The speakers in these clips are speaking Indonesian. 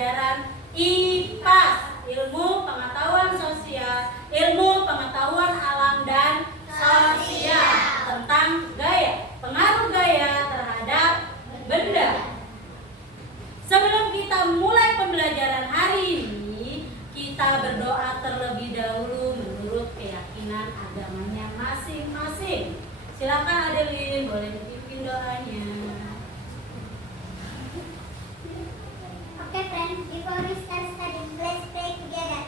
pelajaran IPAS, ilmu pengetahuan sosial, ilmu pengetahuan alam dan sosial, tentang gaya, pengaruh gaya terhadap benda. Sebelum kita mulai pembelajaran hari ini, kita berdoa terlebih dahulu menurut keyakinan agamanya masing-masing. Silakan Adeline, boleh dipimpin doanya. Okay, friends, before we start studying, let's pray together.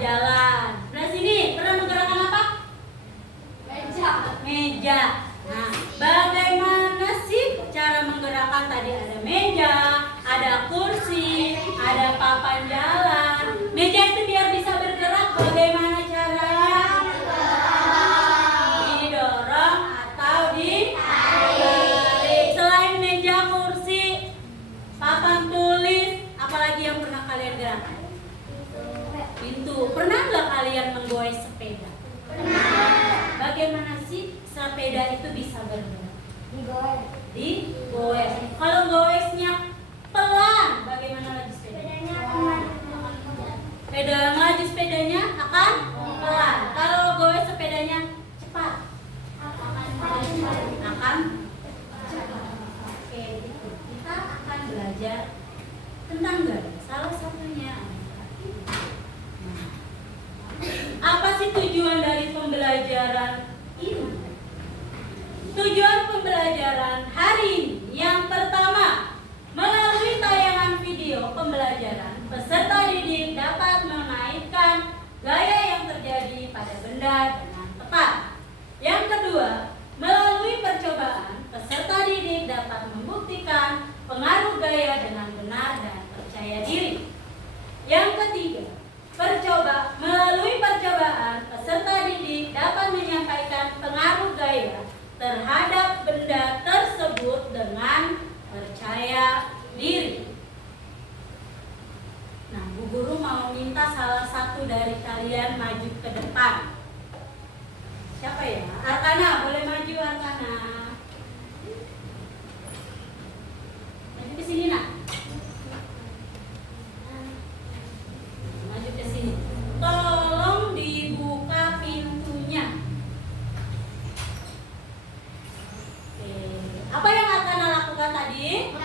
jalan. Sebelah sini pernah menggerakkan apa? Meja. Nah, bagaimana sih cara menggerakkan? Tadi ada meja, ada kursi, ada papan jalan. Meja itu biar bisa bergerak, bagaimana caranya? Didorong atau ditarik. Selain meja, kursi, papan tulis, apalagi yang pernah kalian gerakkan? Pintu. Pernah nggak kalian menggoes sepeda? Bagaimana sih sepeda itu bisa bergerak? Digoes. Kalau goesnya pelan, bagaimana lagi sepedanya? Pedalang laju sepedanya akan pelan. Kalau goes sepedanya cepat, akan cepat. Oke, gitu. Kita akan belajar tentang gaya. Salah satunya. Apa sih tujuan dari pembelajaran ini? Tujuan pembelajaran hari ini yang pertama, melalui tayangan video pembelajaran, peserta didik dapat mengaitkan gaya yang terjadi pada benda dengan tepat. Yang kedua, melalui percobaan, peserta didik dapat membuktikan pengaruh gaya dengan benar dan percaya diri. Yang ketiga, melalui percobaan, peserta didik dapat menyampaikan pengaruh gaya terhadap benda tersebut dengan percaya diri. Nah, Bu Guru mau minta salah satu dari kalian maju ke depan. Siapa ya? Arkana, boleh maju Arkana. Maju ke sini, Nak. Maju ke sini. Tolong dibuka pintunya. Oke. Apa yang Arkana lakukan tadi?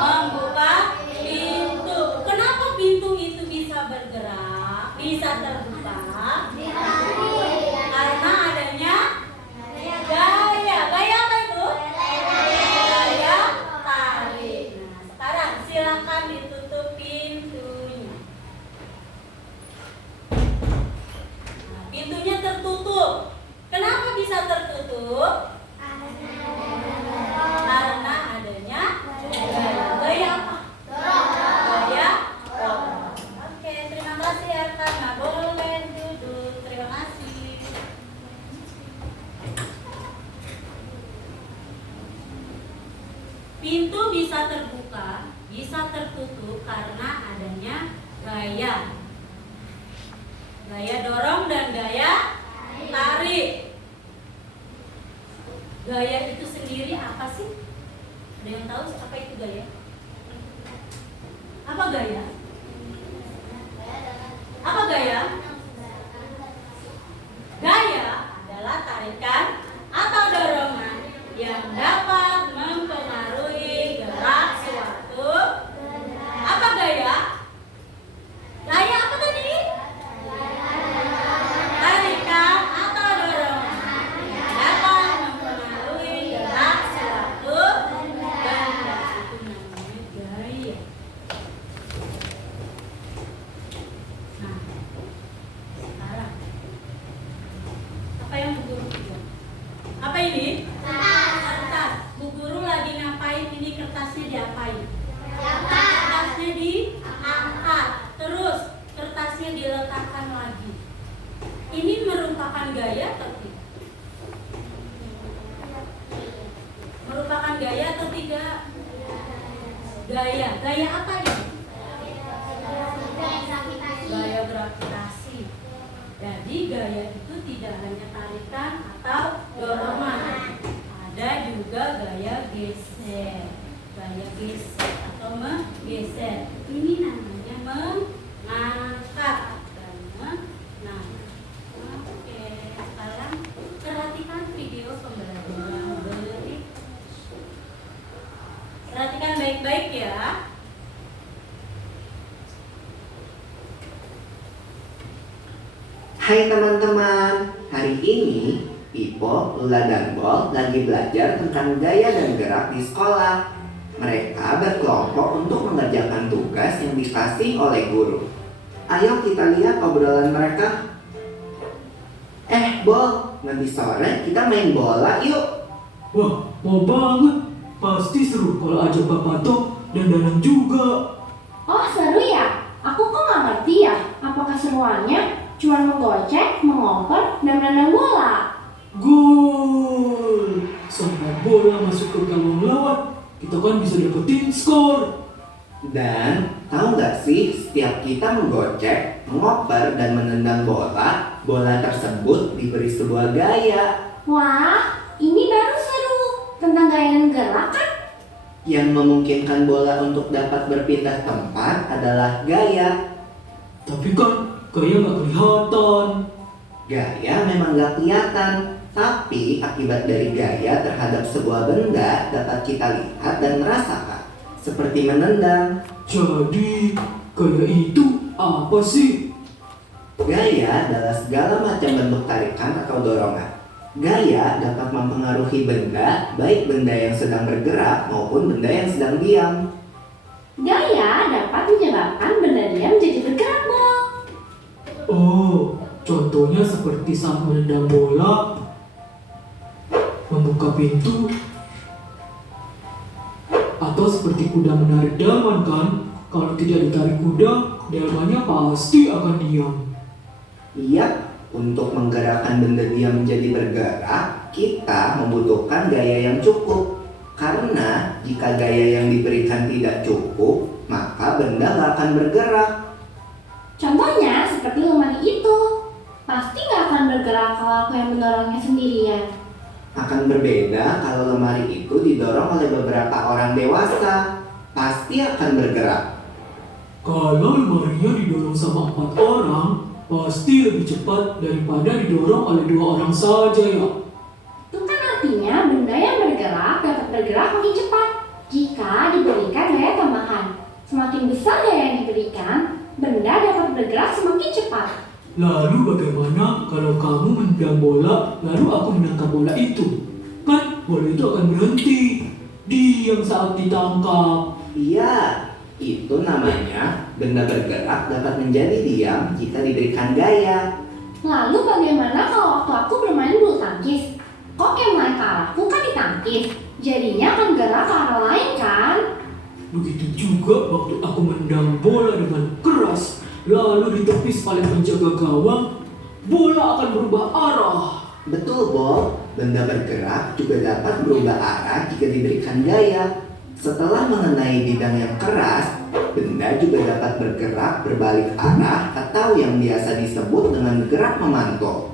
Membuka pintu. Kenapa pintu itu bisa bergerak? Bisa terbuka? Karena adanya gaya. Gaya apa itu? Gaya tarik. Nah, sekarang silakan ditutup pintunya. Nah, pintunya tertutup. Kenapa bisa tertutup? Karena adanya gaya. Gaya apa? Gaya dorong. Oke, terima kasih Arkana. Boleh duduk. Terima kasih. Pintu bisa terbuka, bisa tertutup karena adanya gaya. Gaya dorong dan gaya tarik. Gaya itu sendiri apa sih? Ada yang tahu apa itu gaya? Apa gaya? Apa gaya? Gaya adalah tarikan atau dorongan yang dapat mempengaruhi gerak suatu. Apa gaya? Gaya apa tadi? Tarikan atau dorongan yang dapat mempengaruhi gerak suatu benda. Itu namanya gaya. Nah, sekarang apa yang Bu Guru buat? Apa ini? Kertas. Bu Guru lagi ngapain? Ini kertasnya diapain? Kertasnya diangkat. Terus kertasnya diletakkan lagi. Ini merupakan gaya atau tidak? Merupakan gaya atau tidak? Gaya. Gaya apa ini? Gaya gravitasi. Jadi gaya itu tidak hanya tarikan atau dorongan. Ada juga gaya geser. Gaya geser atau menggeser. Ini namanya mengangkat dan menarik. Oke, sekarang perhatikan video pembelajaran berikut. Perhatikan baik-baik ya. Hai teman-teman, hari ini Ipo, Lula, dan Bol lagi belajar tentang gaya dan gerak di sekolah. Mereka berkelompok untuk mengerjakan tugas yang dikasih oleh guru. Ayo kita lihat obrolan mereka. Bol, nanti sore kita main bola yuk. Wah, mau banget. Pasti seru kalau ajak Papa Tok dan Danang juga. Oh seru ya? Aku kok nggak ngerti ya. Apa keseruannya? Cuma menggocek, mengoper, dan menendang bola. Gol! Sampai bola masuk ke gawang lawan, kita kan bisa dapetin skor. Dan tahu nggak sih, setiap kita menggocek, mengoper, dan menendang bola, bola tersebut diberi sebuah gaya Wah, ini baru seru. Tentang gaya dan gerak kan? yang memungkinkan bola untuk dapat berpindah tempat adalah gaya. Tapi kan gaya nggak kelihatan. Gaya memang nggak kelihatan, tapi akibat dari gaya terhadap sebuah benda dapat kita lihat dan merasakan, seperti menendang. Jadi, gaya itu apa sih? Gaya adalah segala macam bentuk tarikan atau dorongan. Gaya dapat mempengaruhi benda, baik benda yang sedang bergerak maupun benda yang sedang diam. Gaya dapat menyebabkan benda diam jadi bergerak, Bol. Oh, contohnya seperti saat menendang bola, membuka pintu, atau seperti kuda menarik delman kan? Kalau tidak ditarik kuda, delmannya pasti akan diam. Iya, untuk menggerakkan benda diam menjadi bergerak, kita membutuhkan gaya yang cukup. Karena jika gaya yang diberikan tidak cukup, maka benda nggak akan bergerak. Contohnya seperti lemari itu. Pasti nggak akan bergerak kalau aku yang mendorongnya sendirian. Akan berbeda kalau lemari itu didorong oleh beberapa orang dewasa. Pasti akan bergerak. Kalau lemarinya didorong sama 4 orang, pasti lebih cepat daripada didorong oleh 2 orang saja ya. Itu kan artinya benda yang bergerak dapat bergerak makin cepat jika diberikan gaya tambahan. Semakin besar gaya yang diberikan, benda dapat bergerak semakin cepat. Lalu bagaimana kalau kamu menendang bola, lalu aku menangkap bola itu? Kan bola itu akan berhenti, diam saat ditangkap. Iya, itu namanya benda bergerak dapat menjadi diam jika diberikan gaya. Lalu bagaimana kalau waktu aku bermain bulu tangkis? Kok yang main ke arahku kan ditangkis, jadinya akan gerak ke arah lain kan? Begitu juga waktu aku menendang bola dengan keras, lalu ditepis oleh penjaga gawang, bola akan berubah arah. Betul, Bob. Benda bergerak juga dapat berubah arah jika diberikan gaya. Setelah mengenai bidang yang keras, benda juga dapat bergerak berbalik arah atau yang biasa disebut dengan gerak memantul.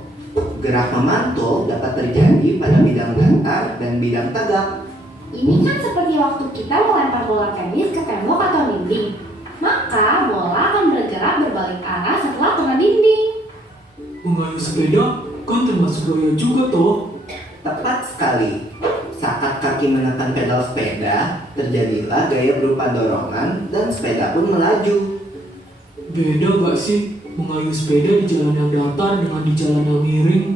Gerak memantul dapat terjadi pada bidang datar dan bidang tegak. Ini kan seperti waktu kita melempar bola tenis ke tembok atau dinding. Maka bola akan bergerak berbalik arah setelah kena dinding. Mengayuh sepeda kan termasuk gaya juga toh. Tepat sekali. Saat kaki menekan pedal sepeda, terjadilah gaya berupa dorongan dan sepeda pun melaju. Beda gak sih mengayuh sepeda di jalan yang datar dengan di jalan yang miring?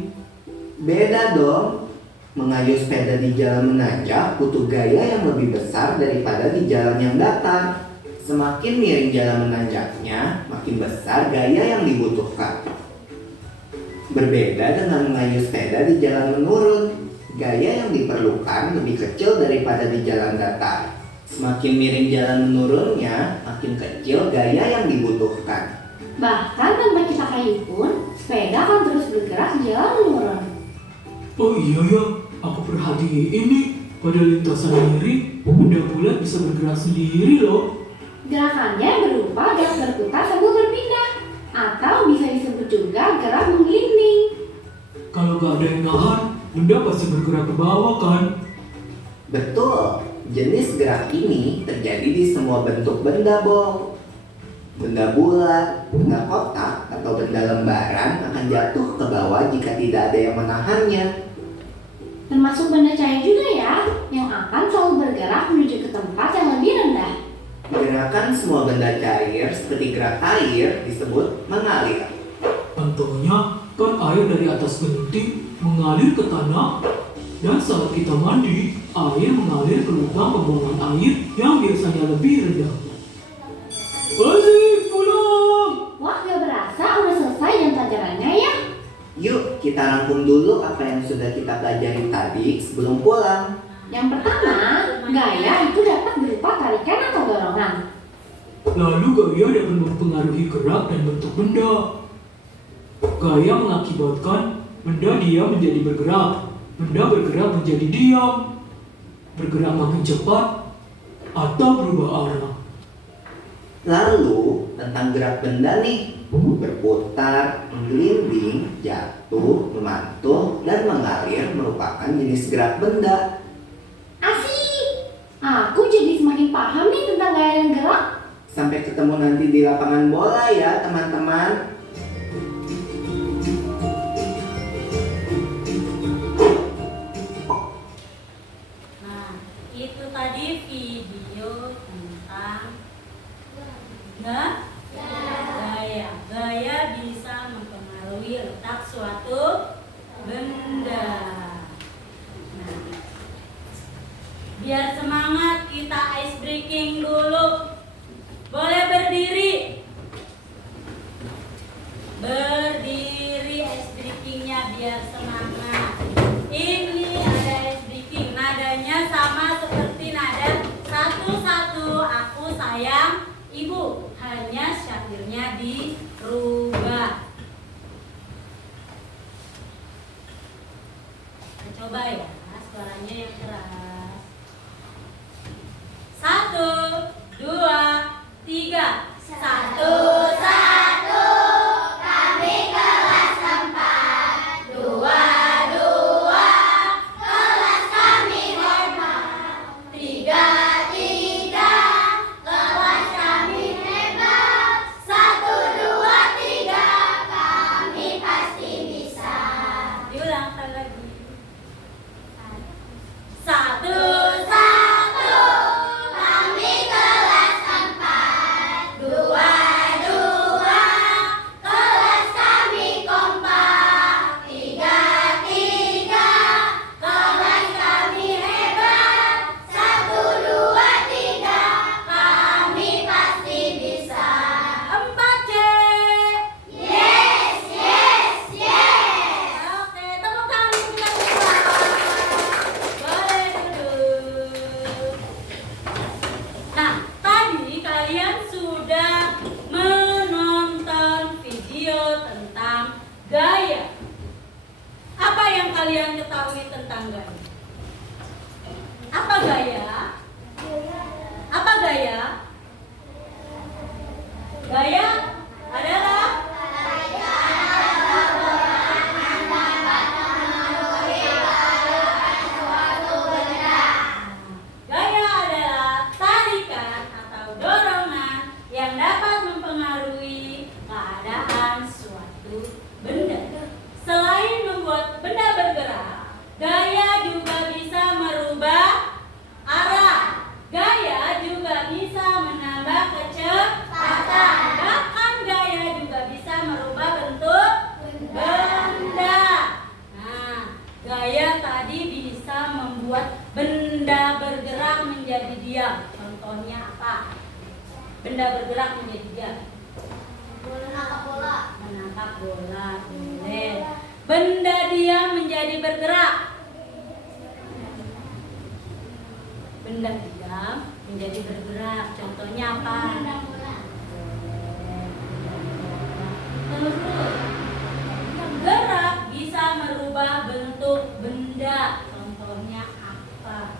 Beda dong. Mengayuh sepeda di jalan menanjak butuh gaya yang lebih besar daripada di jalan yang datar. Semakin miring jalan menanjaknya, makin besar gaya yang dibutuhkan. Berbeda dengan mengayuh sepeda di jalan menurun, gaya yang diperlukan lebih kecil daripada di jalan datar. Semakin miring jalan menurunnya, makin kecil gaya yang dibutuhkan. Bahkan tanpa kita kayuh pun, sepeda akan terus bergerak di jalan menurun. Oh iya ya, aku perhatiin nih, pada lintasan miring, benda bulat bisa bergerak sendiri loh. Gerakannya berupa gerak berputar sambil berpindah, atau bisa disebut juga gerak menggelinding. Kalau gak ada yang nahan, benda pasti bergerak ke bawah kan? Betul, jenis gerak ini terjadi di semua bentuk benda, Bob. Benda bulat, benda kotak, atau benda lembaran akan jatuh ke bawah jika tidak ada yang menahannya. Termasuk benda cair juga ya, yang akan selalu bergerak menuju ke tempat yang lebih rendah. Gerakan semua benda cair seperti gerak air disebut mengalir. Contohnya, kan air dari atas genting mengalir ke tanah, dan saat kita mandi, air mengalir ke lubang pembuangan air yang biasanya lebih rendah. Asik, pulang! Wah, gak Yuk kita rangkum dulu apa yang sudah kita pelajari tadi sebelum pulang. Yang pertama, gaya itu dapat berupa tarikan atau dorongan. Lalu gaya dapat mempengaruhi gerak dan bentuk benda. Gaya mengakibatkan benda diam menjadi bergerak, benda bergerak menjadi diam, bergerak makin cepat, atau berubah arah. Lalu tentang gerak benda nih, berputar, menggelinding, jatuh, memantul, dan mengalir merupakan jenis gerak benda. Asik! Aku jadi semakin paham nih tentang gaya dan gerak. Sampai ketemu nanti di lapangan bola ya teman-teman. Nah, itu tadi video tentang gaya. Gaya bisa mempengaruhi letak suatu benda. Nah, biar semangat kita ice breaking dulu. Boleh berdiri. Berdiri ice breakingnya biar semangat. Ini ada ice breaking. Nadanya sama seperti nada satu-satu. Aku sayang ibu. Hanya syairnya dirubah. Kita coba ya, suaranya yang keras. 1, 2, 3. 1, 1. Kami kelas 4. 2, 2. Kelas kami hebat. 3, 3. Kelas kami hebat. 1, 2, 3. Kami pasti bisa. Diulang lagi. 1, 1. Kami kelas 4. 2, 2. Kelas kami kompak. 3, 3. Kelas kami hebat. 1, 2, 3. Kami pasti bisa. 4C. Yes, yes, yes. Oke, tepuk tangan untuk kita semua. Boleh duduk. Nah, tadi kalian sudah menonton video tentang gaya. Apa yang kalian ketahui tentang gaya? Apa gaya? Apa gaya? Gaya adalah gaya adalah tarikan atau dorongan yang dapat mempengaruhi keadaan suatu benda. Selain membuat benda bergerak, gaya juga bisa merubah arah. Gaya juga bisa menambah kecepatan. Bahkan gaya juga bisa merubah bentuk benda. Nah, gaya tadi bisa membuat benda bergerak menjadi diam. Contohnya apa? Benda bergerak menjadi diam. Menangkap bola. Menangkap bola, boleh. Benda diam menjadi bergerak. Benda diam menjadi bergerak. Contohnya apa? Terus gerak bisa merubah bentuk benda. Contohnya apa?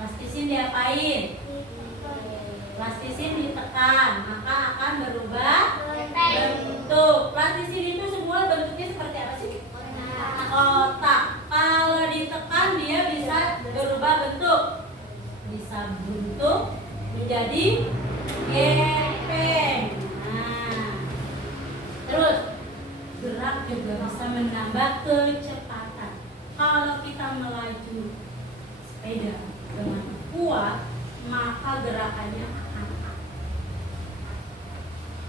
Plastisin diapain? Plastisin ditekan, maka akan berubah bentuk. Plastisin itu semua bentuknya seperti apa sih? Kotak. Kalau ditekan dia bisa berubah bentuk. Bisa bentuk menjadi gepeng. Nah, terus gerak juga bisa menambah kecepatan. Kalau kita melaju sepeda dengan kuat, maka gerakannya akan cepat.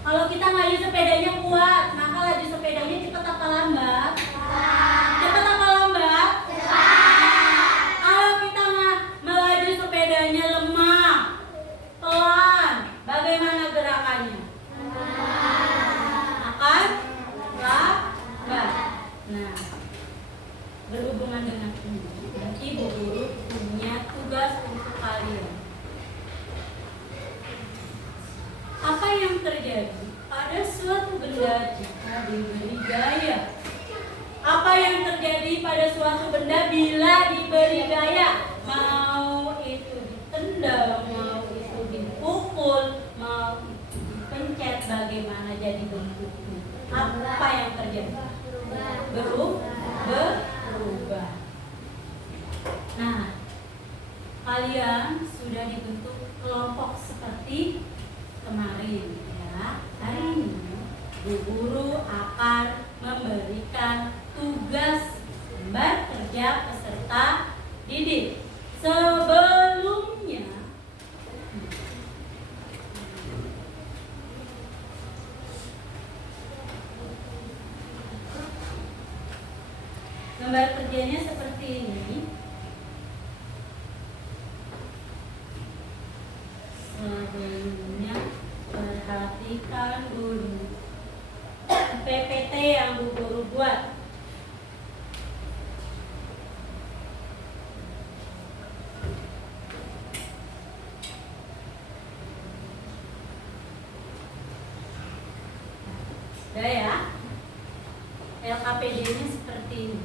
Kalau kita melaju sepedanya kuat, maka laju sepedanya cepat apa lambat? Cepat apa lambat? Kalau kita melaju sepedanya lemah, pelan, bagaimana gerakannya? Nanti Bu Guru punya tugas untuk kalian. Apa yang terjadi pada suatu benda jika diberi gaya? Apa yang terjadi pada suatu benda bila diberi gaya? Mau itu ditendang, mau itu dipukul, mau itu dipencet, bagaimana jadi bentuknya? Apa yang terjadi? Berubah. Nah, kalian sudah dibentuk kelompok seperti kemarin ya. Hari ini Bu Guru akan memberikan tugas lembar kerja peserta didik. Sebelumnya lembar kerjanya seperti ini. Sebelumnya perhatikan dulu PPT yang Bu Guru buat. Udah ya? LKPD-nya seperti ini.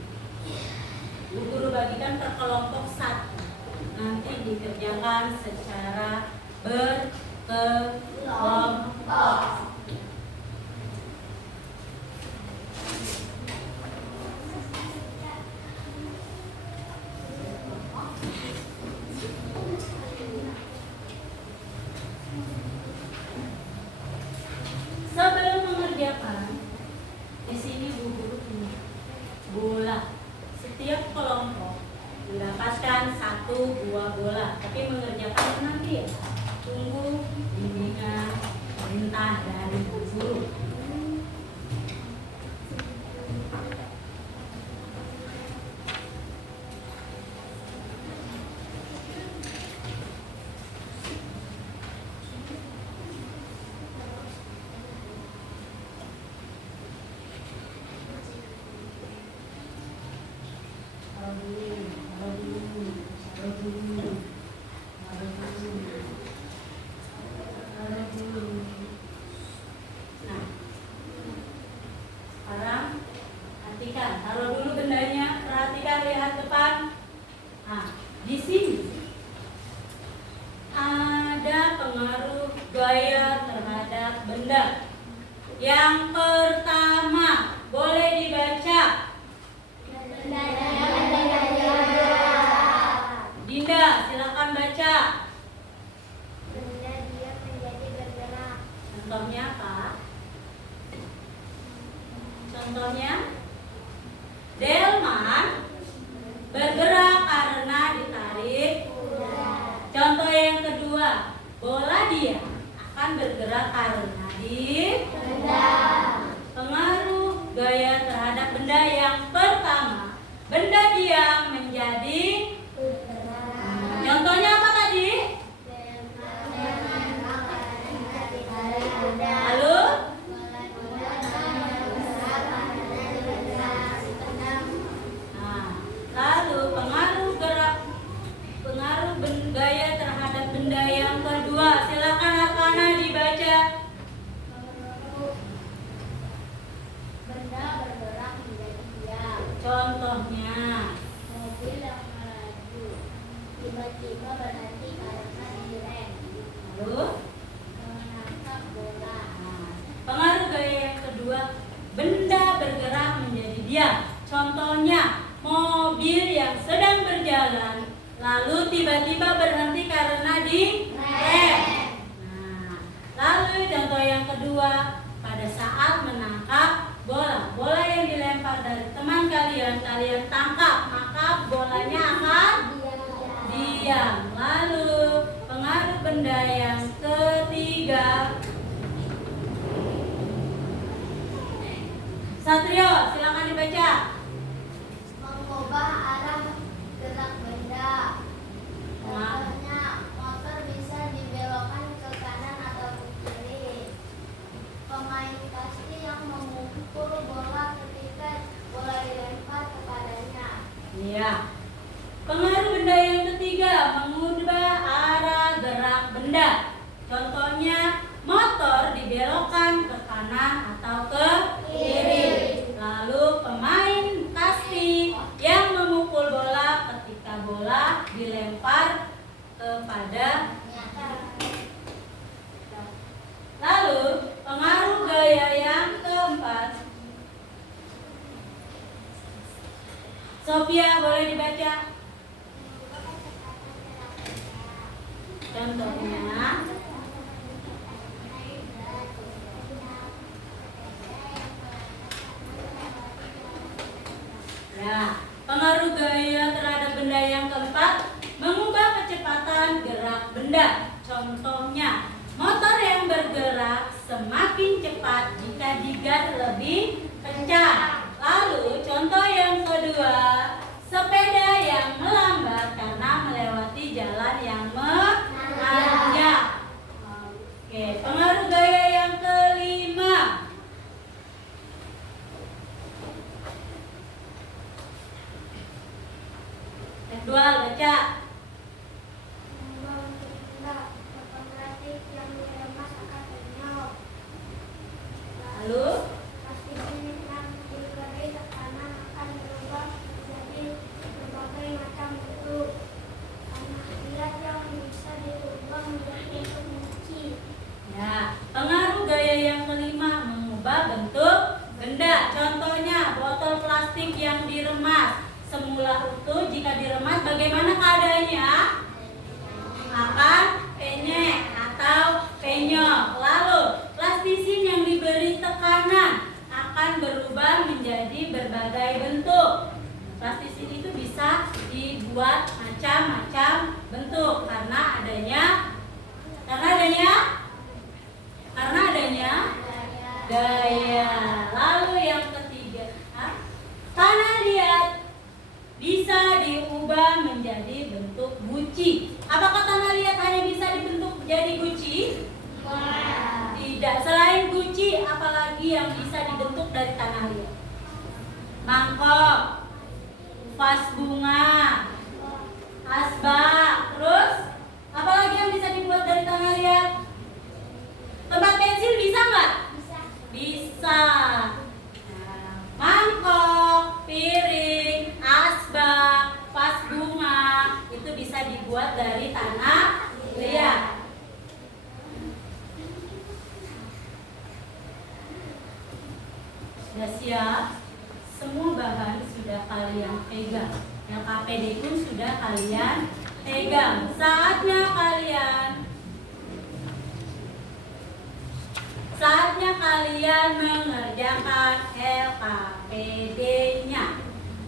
Bu Guru bagikan per kelompok 1. Nanti dikerjakan secara berkelompok. Sebelum mengerjakan, di sini Bu Guru punya bola. Setiap kelompok mendapatkan 1 buah bola, tapi mengerjakan nanti ya. Tunggu bimbingan perintah dari Bu Guru. Taruh dulu bendanya, perhatikan, lihat depan. Nah, di sini ada pengaruh gaya terhadap benda. Yang pertama, boleh dibaca. Dinda, silakan baca. Benda dia menjadi bergerak. Contohnya apa? Contohnya? Delman bergerak karena ditarik. Contoh yang kedua, bola dia akan bergerak karena ditendang. Pengaruh gaya terhadap benda yang pertama, benda diam menjadi contohnya apa tadi? Lalu lalu pengaruh gaya terhadap benda yang kedua, silakan Arkana dibaca. Benda bergerak menjadi diam. Contohnya, Mobil yang melaju tiba-tiba berhenti karena direm. lalu Menangkap bola. pengaruh gaya yang kedua, benda bergerak menjadi diam. Contohnya, mobil yang sedang berjalan lalu tiba-tiba berhenti karena direm. Nah, lalu contoh yang kedua, pada saat menangkap bola yang dilempar dari teman kalian tangkap, maka bolanya akan diam. Lalu pengaruh benda yang ketiga, Satrio, silakan dibaca. Mengubah arah gerak benda. Contohnya, motor bisa dibelokkan ke kanan atau ke kiri. Pemain pasti yang memukul bola ketika bola dilempar kepadanya. Iya. Pengaruh benda yang ketiga, mengubah arah gerak benda. Contohnya, motor dibelokkan ke kanan atau ke kiri. Lalu pemain plastik yang memukul bola ketika bola dilempar kepada. Lalu pengaruh gaya yang keempat. Sophia, boleh dibaca? Contohnya, nah, pengaruh gaya terhadap benda yang keempat, mengubah kecepatan gerak benda. Contohnya, motor yang bergerak semakin cepat jika digas lebih kencang. Lalu contoh yang kedua, sepeda yang melambat karena melewati jalan yang menanjak. Oke, pengaruh gaya yang kelima. Kedua, baca. Lalu ya, pengaruh gaya yang kelima, mengubah bentuk benda. Contohnya, botol plastik yang diremas semula utuh, jika diremas bagaimana keadaannya? Akan penyek atau penyok. Lalu plastisin yang diberi tekanan akan berubah menjadi berbagai bentuk. Plastisin itu bisa dibuat macam-macam bentuk karena adanya gaya. Lalu yang ketiga, tanah liat bisa diubah menjadi bentuk guci. Apakah tanah liat hanya bisa dibentuk jadi guci? Tidak. Selain guci, apalagi yang bisa dibentuk dari tanah liat? Mangkok, vas bunga, asbak. Terus apalagi yang bisa dibuat dari tanah liat? Tempat pensil bisa nggak? Bisa. Nah, mangkok, piring, asbak, vas bunga itu bisa dibuat dari tanah liat. Sudah siap? Semua bahan sudah kalian pegang. Yang KPD pun sudah kalian pegang. Saatnya kalian mengerjakan LKPD-nya.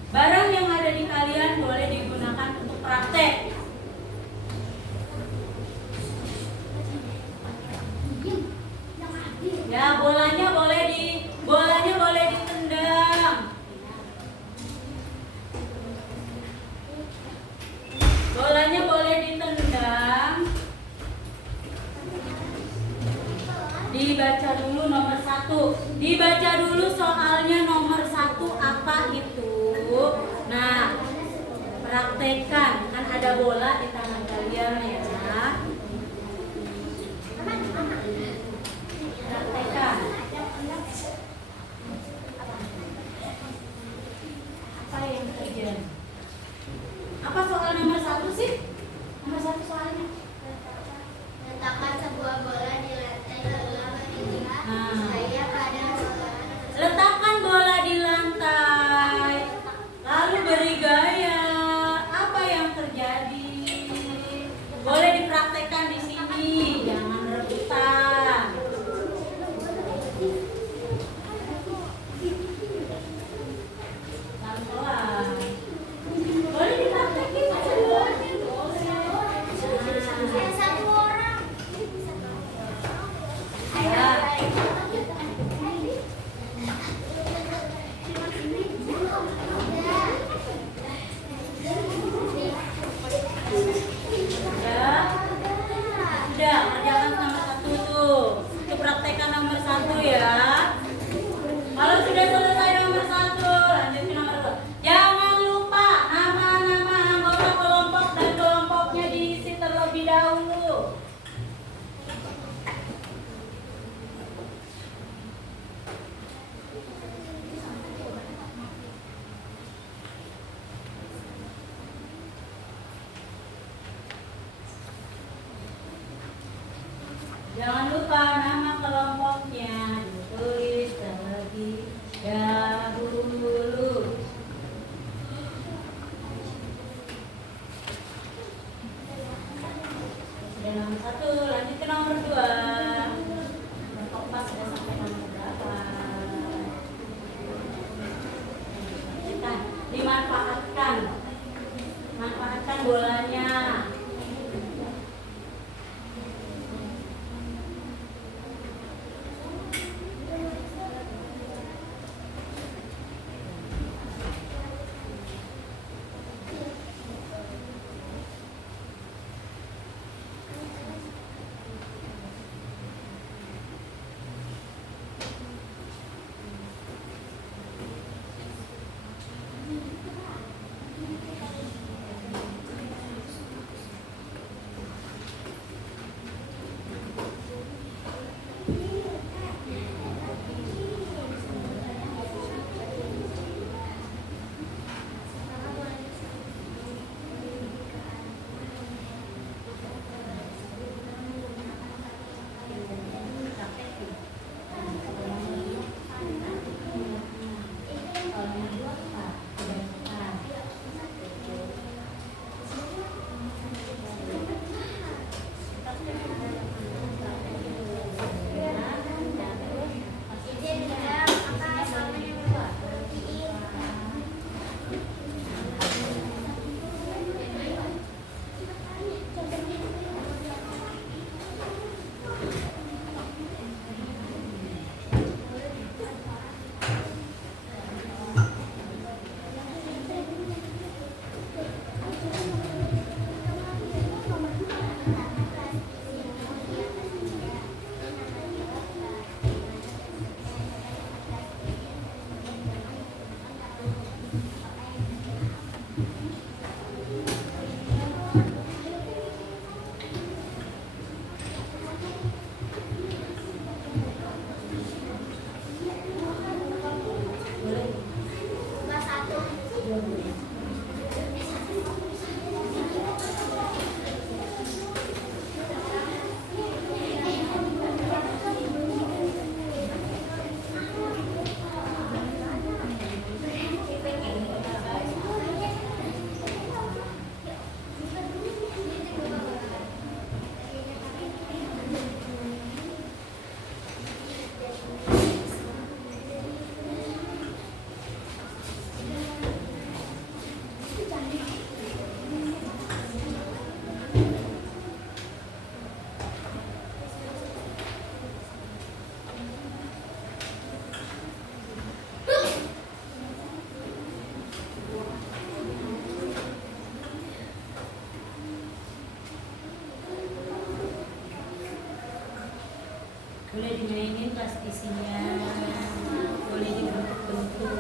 Barang yang ada di kalian boleh digunakan untuk praktek. Ya, bolanya boleh ditendang. Bolanya boleh ditendang. Dibaca dulu nomor 1. Dibaca dulu soalnya nomor 1 apa itu. Nah, praktekkan. Kan ada bola di tangan kalian ya. Praktekkan. Apa yang terjadi? Apa soal nomor 1 sih? Nomor 1 soalnya. Letakkan sebuah bola di lantai lalu bergerak. Saya pada bola. Letakkan bola di lantai, lalu beri gaya. Apa yang terjadi? Boleh dipraktekkan di sini, jangan rebutan. Pelan-pelan. Boleh dipraktekin. Satu orang. Ya. Jangan lupa nama kelompoknya ditulis terlebih dahulu. Sudah nomor 1, lanjut ke nomor 2. Kompas sudah sampai nomor berapa? Lanjutkan. Dimanfaatkan. Manfaatkan bolanya. Boleh dimainin plastisinya, boleh dibentuk-bentuk.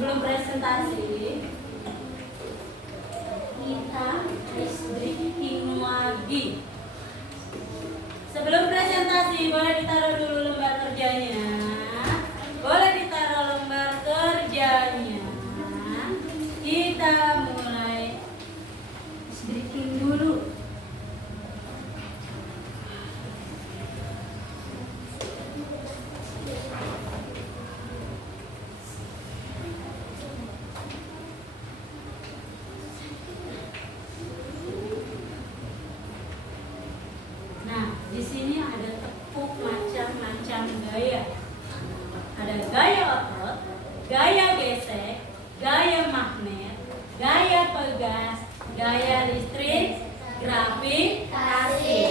sebelum presentasi kita harus breaking lagi. Sebelum presentasi boleh ditaruh dulu lembar kerjanya. Boleh ditaruh lembar kerjanya. Kita mulai breaking dulu. Nah, di sini ada tepuk macam-macam gaya. Ada gaya otot, gaya gesek, gaya magnet, gaya pegas, gaya listrik, gravitasi.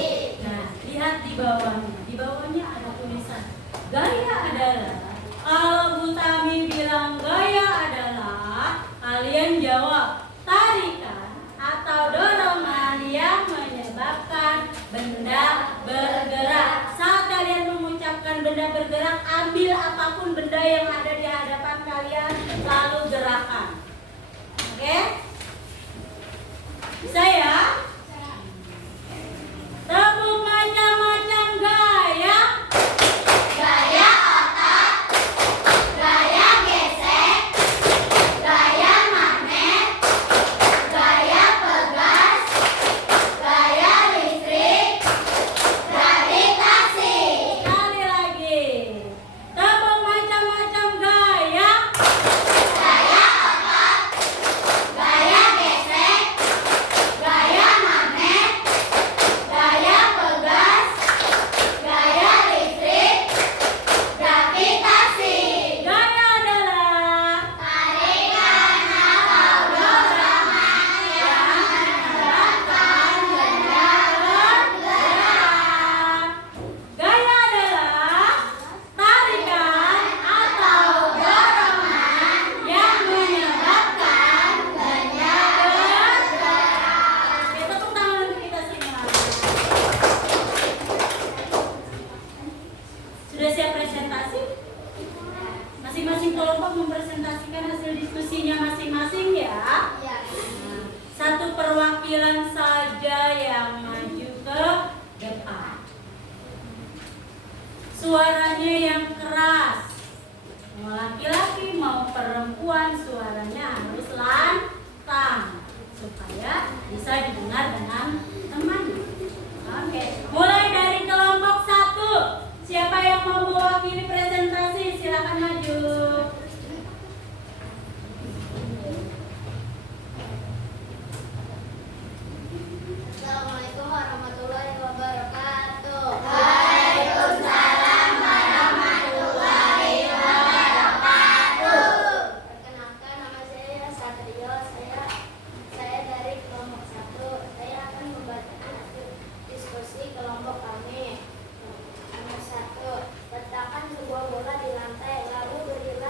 Nah, lihat di bawahnya. Di bawahnya ada tulisan. Gaya adalah, kalau Bu Tami bilang gaya adalah, kalian jawab tarikan atau dorongan yang menyebabkan benda bergerak. Saat kalian mengucapkan benda bergerak, ambil apapun benda yang ada di hadapan kalian, lalu gerakan. Oke? Bisa ya? Tepuk macam-macam gaya. Gaya otot, gaya gesek, gaya magnet, gaya pegas, gaya listrik, gravitasi. Sekali lagi. Tepuk macam-macam gaya. Gaya otot, gaya gesek, gaya magnet, gaya pegas, gaya listrik, gravitasi. Gaya adalah Tarikan atau dorongan yang menyebabkan benda bergerak. Gaya adalah tarikan atau dorongan yang menyebabkan benda bergerak. Oke, tepuk tangan untuk kita semua. Sudah siap presentasi? Masing-masing kelompok mempresentasikan hasil diskusinya masing-masing ya. Ya. Satu perwakilan saja yang maju ke depan. Suaranya yang keras. Mau laki-laki mau perempuan, suaranya harus lantang supaya bisa didengar dengan teman. Oke, mulai dari kelompok 1. Siapa yang mau mewakili presentasi? Silakan maju. Assalamualaikum warahmatullahi wabarakatuh. Waalaikumsalam warahmatullahi wabarakatuh. Perkenalkan, nama saya Satrio. Saya dari kelompok 1. Saya akan membacakan hasil diskusi kelompok kami. Nomor 1. Letakkan sebuah bola di lantai, lalu berilah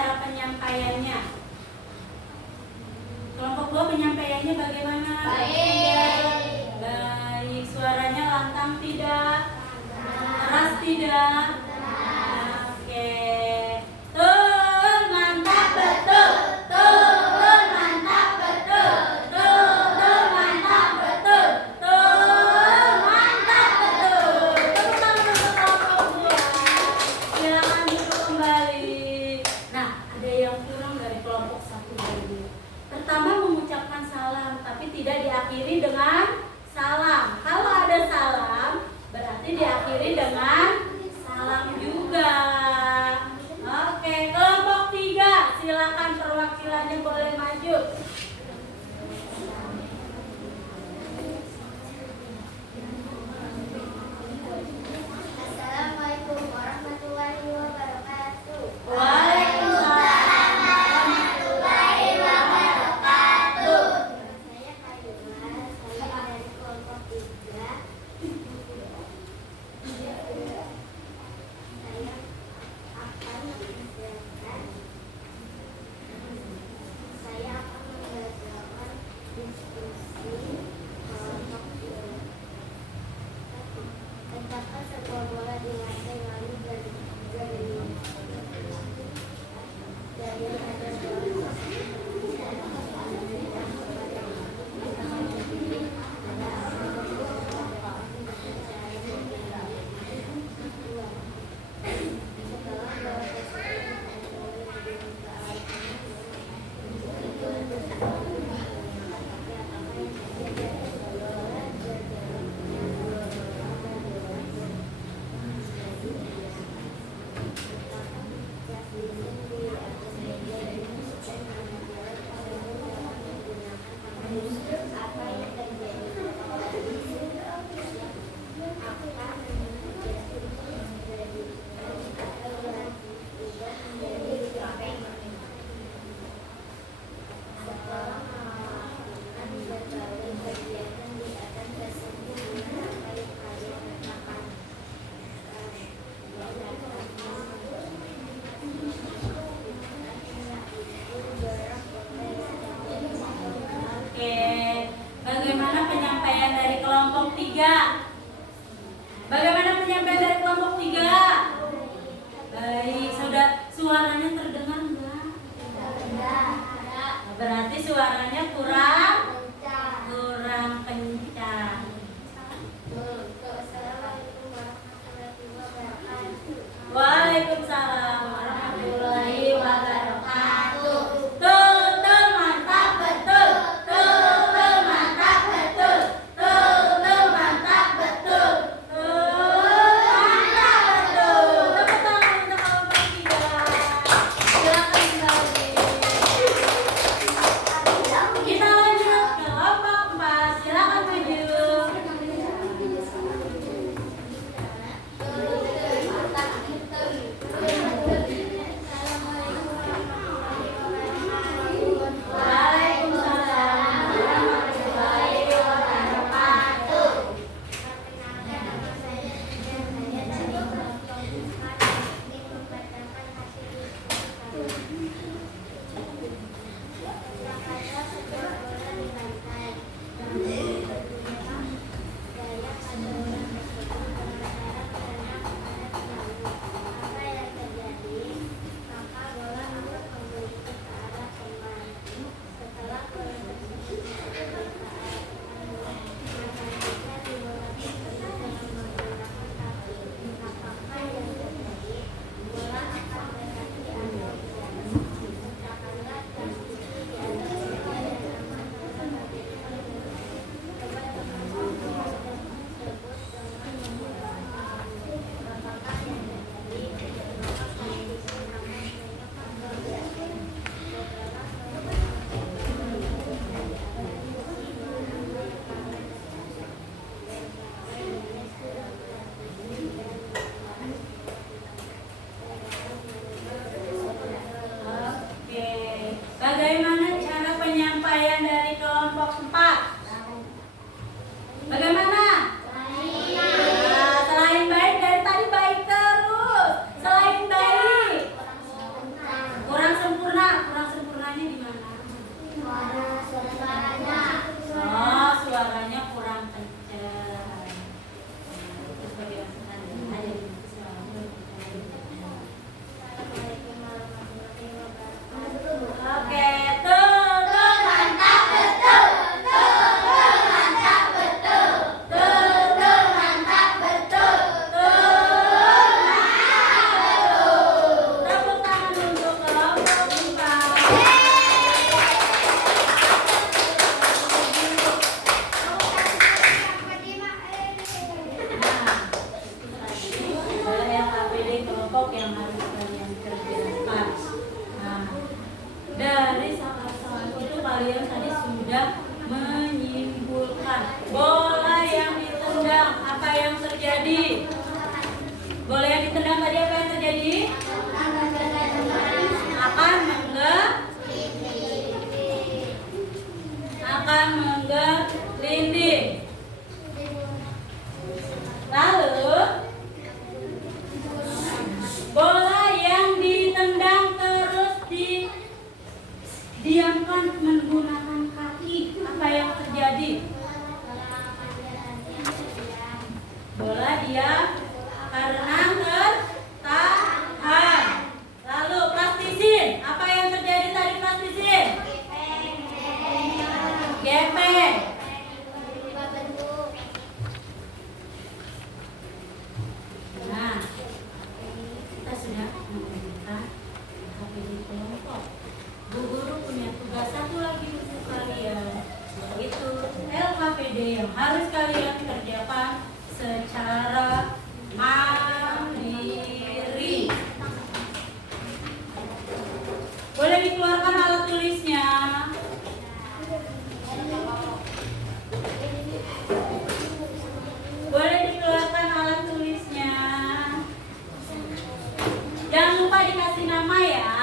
cara penyampaiannya? Kelompok 2 penyampaiannya bagaimana? Baik. Suaranya lantang tidak? Keras tidak? Oke. Betul, mantap, betul. Betul, mantap, betul. Betul, mantap, betul. Betul, mantap, betul. Tepuk tangan untuk kelompok 2. Silakan duduk kembali. Nah, ada yang kurang dari kelompok 1 dan 2. Pertama, mengucapkan salam, tapi tidak diakhiri dengan salam. Kalau ada salam, berarti diakhiri dengan salam juga. Oke, kelompok 3, silakan perwakilannya boleh maju. Assalamualaikum warahmatullahi wabarakatuh. Waalaikumsalam warahmatullahi wabarakatuh. Saya Kayuma, saya dari kelompok 3. Saya akan menjelaskan diskusi kelompok 2. Letakkan sebuah bola di lantai lalu berdiri. Dari ada bola apa yang terjadi Oke, bagaimana penyampaian dari kelompok 3? Bagaimana penyampaian dari kelompok 3? Baik, sudah suaranya terdengar enggak? Berarti suaranya kurang kencang. Assalamualaikum warahmatullahi wabarakatuh. Waalaikumsalam warahmatullahi wabarakatuh. Betul, mantap, betul. Betul, mantap, betul. Betul, mantap, betul. Mantap, betul. Tepuk tangan untuk kelompok 3. Silakan kembali. Kita lanjut pecahan. Terus bagi masukan ada di Assalamualaikum warahmatullahi wabarakatuh. Oke, tuh mantap betul. Mantap betul. Mantap betul. Tepuk tangan untuk kelompok 4. Adalah yang APD kelompok yang harus kalian kerjakan. Nah, dari saat itu kalian tadi sudah menyimpulkan bola yang ditendang apa yang terjadi. Bola yang ditendang tadi apa yang terjadi? Akan menggelinding. Lalu bola yang ditendang terus didiamkan menggunakan kaki. Apa yang terjadi? Bola diam karena tertahan. Lalu plastisin. Apa yang terjadi tadi plastisin? Gepeng. Nah, kita sudah memberikan LKPD kelompok. Bu guru punya tugas satu lagi untuk kalian, yaitu LKPD yang harus kalian kerjakan secara mandiri. Boleh dikeluarkan alat tulisnya. Boleh dikeluarkan alat tulisnya. Jangan lupa dikasih nama ya.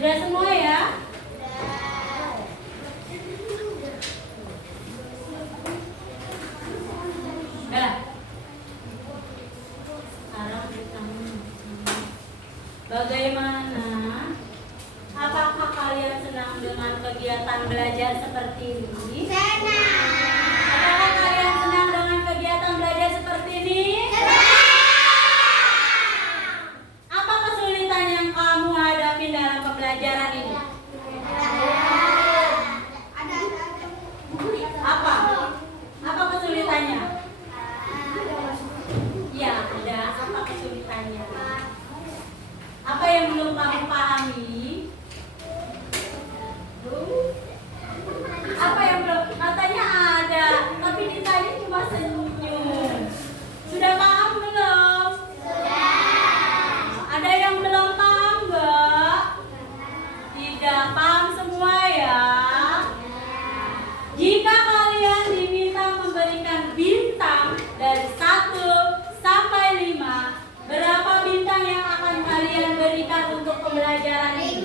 Sudah semua ya? Udah. Sekarang kita bagaimana? Apakah kalian senang dengan kegiatan belajar seperti ini? Apakah kalian senang dengan kegiatan belajar seperti ini? Apa kesulitan yang kamu hadapi dalam pembelajaran ini? Apa? Apa kesulitannya? Ya, ada. Apa kesulitannya? Apa yang belum kamu pahami? Apa yang belum? Katanya ada, tapi ditanya cuma senyum. Sudah paham belum? Ada yang belum paham nggak? Tidak paham semua ya? Jika kalian diminta memberikan bintang dari 1 sampai 5, berapa bintang yang akan kalian berikan untuk pembelajaran ini?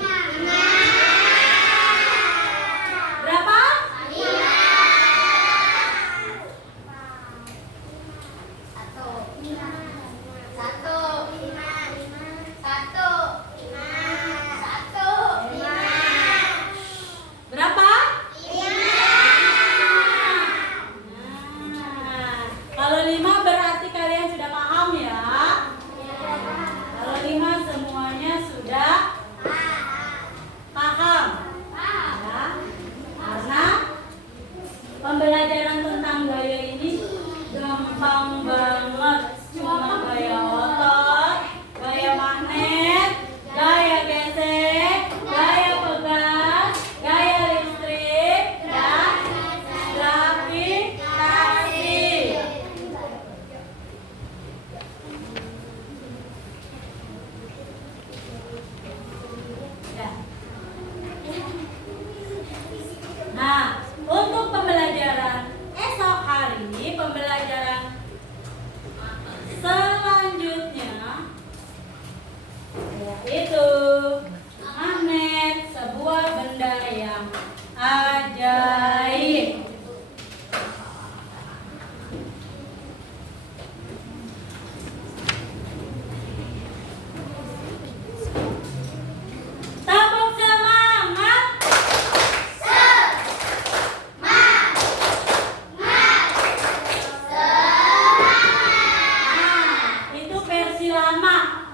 Berapa? 5. Berapa? 5. Nah, kalau 5 berarti kalian sudah paham ya? Kalau 5 semuanya sudah paham. Ya. Karena pembelajaran tentang gaya ini gampang banget. Cuma gaya otot, gaya magnet, gaya gesek, gaya pegas, gaya listrik, dan gravitasi. Ya. Nah, untuk pembelajaran esok hari, pembelajaran selanjutnya yaitu magnet, sebuah benda yang ajaib. Tepuk semangat. Itu versi lama.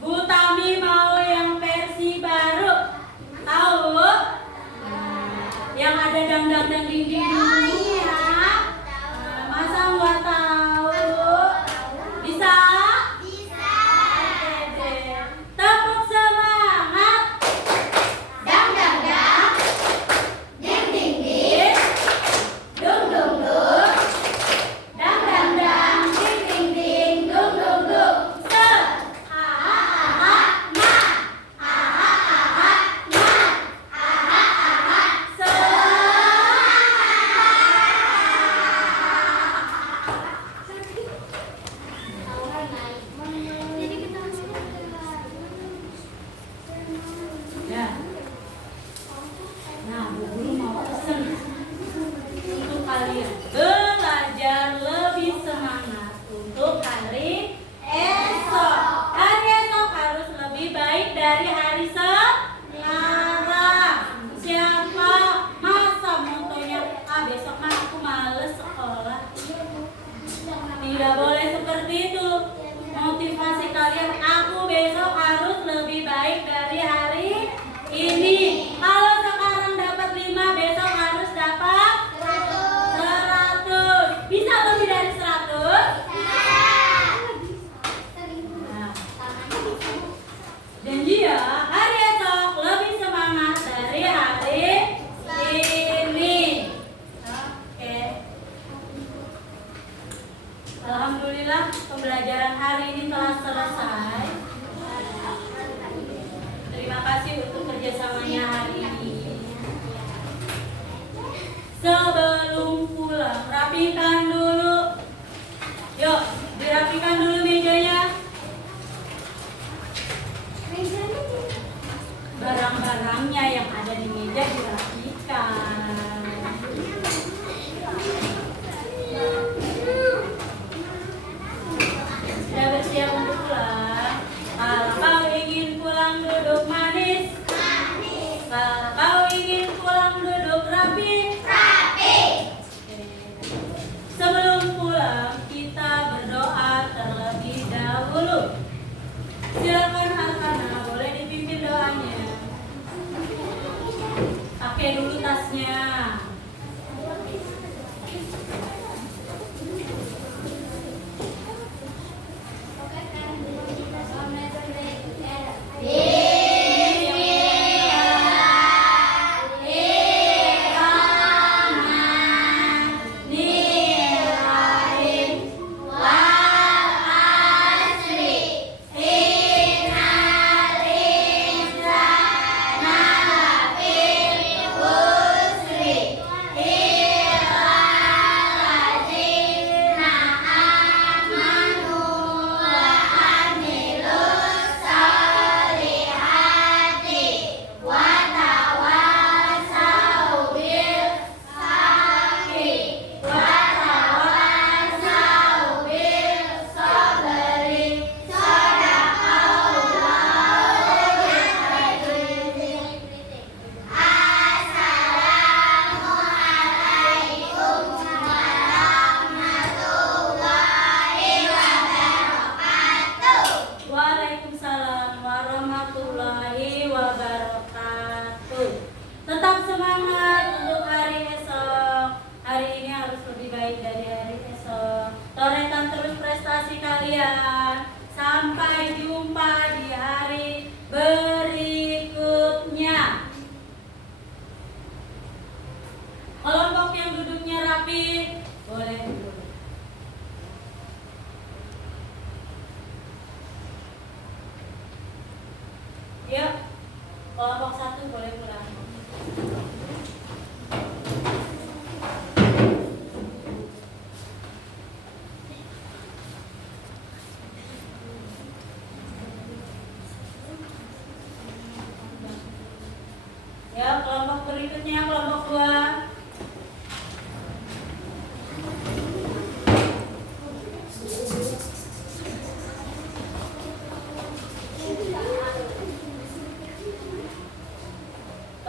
Bu Tami mau yang versi baru. Tahu? Yang ada dang ding ding ya. Masa nggak tahu? Bisa? Oke deh. Tepuk semangat. Dang dang dang. Ding ding ding. Dung dung dung. Dang dang dang. Ding ding ding. Dung dung dung. Ya. Nah, Bu Guru mau pesen untuk kalian belajar lebih semangat untuk hari esok. Hari esok harus lebih baik dari hari sekarang. Siapa masa motonya besok mah aku males sekolah? Tidak boleh seperti itu. Motivasi kalian, aku besok harus lebih baik dari hari ini. Kalau sekarang dapat 5, besok harus dapat 100. Bisa lebih dari 100? Nah, janji ya, hari esok lebih semangat dari hari ini. Oke. Alhamdulillah pembelajaran hari ini telah selesai. Yuk, kelompok 1 boleh pulang. Ya, kelompok berikutnya, kelompok 2.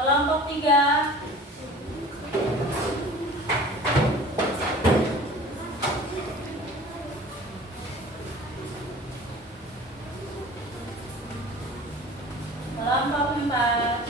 Kelompok 3. Kelompok 4.